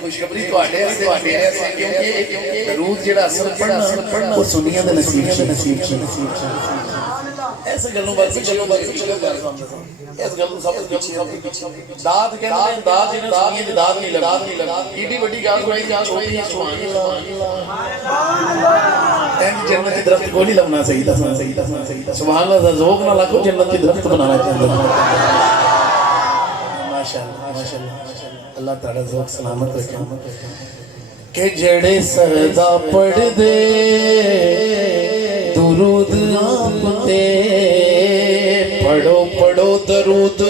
خوشخبری درود جڑا اثر پڑھنا وہ سنیاں دے نصیب ایسے گلوں بات اس گلوں سب داد کہندے ہیں داد جنہیں سنیاں دی داد نہیں لگا ایڈی بڑی گل ہوئی سبحان اللہ جنت کی درخت کو نہیں لگنا صحیح سبحان اللہ ذوق نہ لگو جنت کی درخت بنانا چاہتا ماشاءاللہ اللہ تعالیٰ ذوق سلامت رکھیں کہ جڑے سردا پڑھ دے درود آپ تے پڑھو درود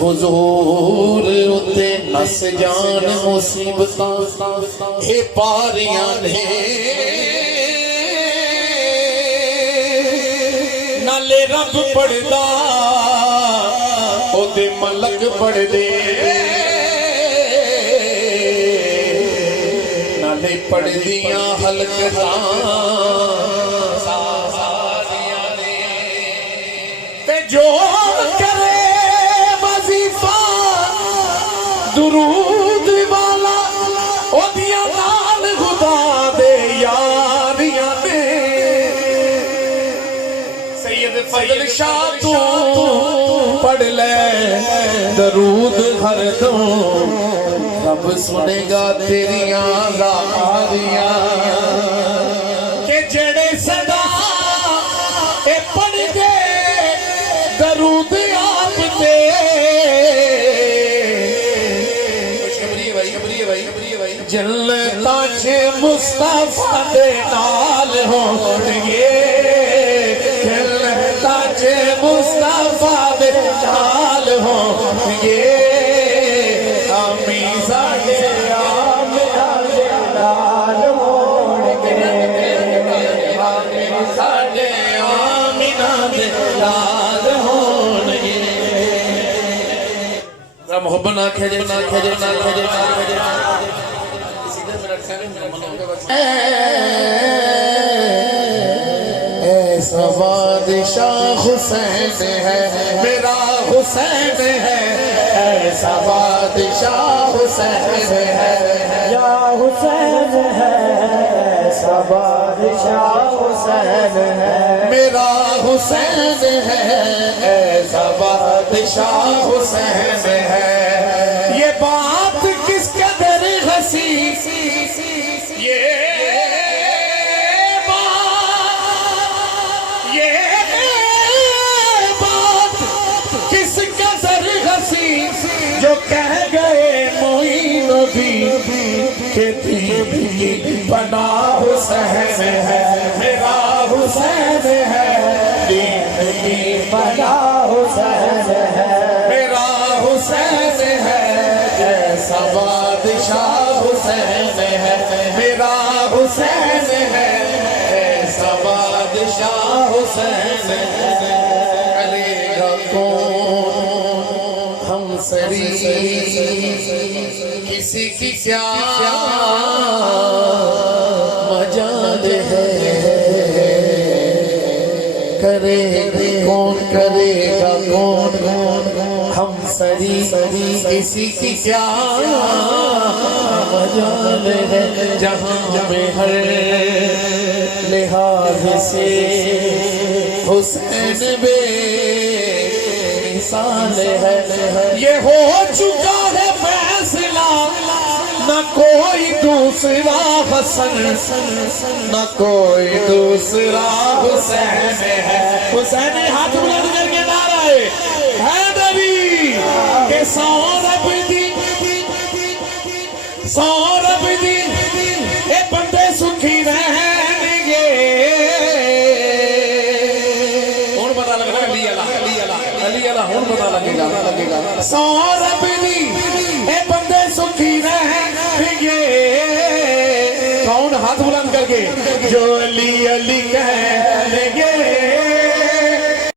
حضور اتے نس جان مصیبتاں اے پاریاں نے نالے رب پڑھ دا او دے ملک پڑھ دے نالے پڑھ دیاں حلقتاں ساریاں نے تے جو کرے وظیفہ درود والا او دیاں نال خدا دے یاریاں نے سید فضل شاہ تو پڑھ لے درود ہر دم رب سنے گا تیریاں زاریاں کہ جڑے صدا اے پڑھ دے درود آپ تے جنتاں چ مصطفیٰ دے نال ہونگے جنتاں چ مصطفیٰ دے نال ہونگے آمین ساڈے آمینہ دے نال ہونگے آمین ساڈے آمینہ دے نال ہونگے محبت نہ کھجے ایسا بادشاہ حسین ہے میرا حسین ہے ایسا بادشاہ حسین ہے یا حسین ہے ایسا بادشاہ حسین ہے میرا حسین ہے ایسا بادشاہ حسین ہے یہ بات کس قدر ہنسی یہ بات کس قدر ہنسی جو کہہ گئے معین بھی کہ بھی بنا حسین ہے میرا حسین ہے بنا حسین ہے میرا حسین ہے ایسا بادشاہ حسین ہے میرا حسین ہے ایسا بادشاہ حسین ہے کرے گا کون ہم سری کسی کی کیا مجال ہے کرے کون کرے گا کون ہم سری کسی کی کیا مجال ہے جہاں میں ہر لحاظ سے حسین بے مثال ہے یہ ہو چکا ہے فیصلہ نہ کوئی دوسرا حسن نہ کوئی دوسرا حسین ہے حسین ہاتھ بلند کر کے نعرہ حیدری کہ سورب دی اے بندے سکھی رہن گے ہون پتہ لگ رہا علی اللہ ہون پتہ لگے گا سورب دی اے بندے سکھی رہن گے کون ہاتھ بلند کر کے جو علی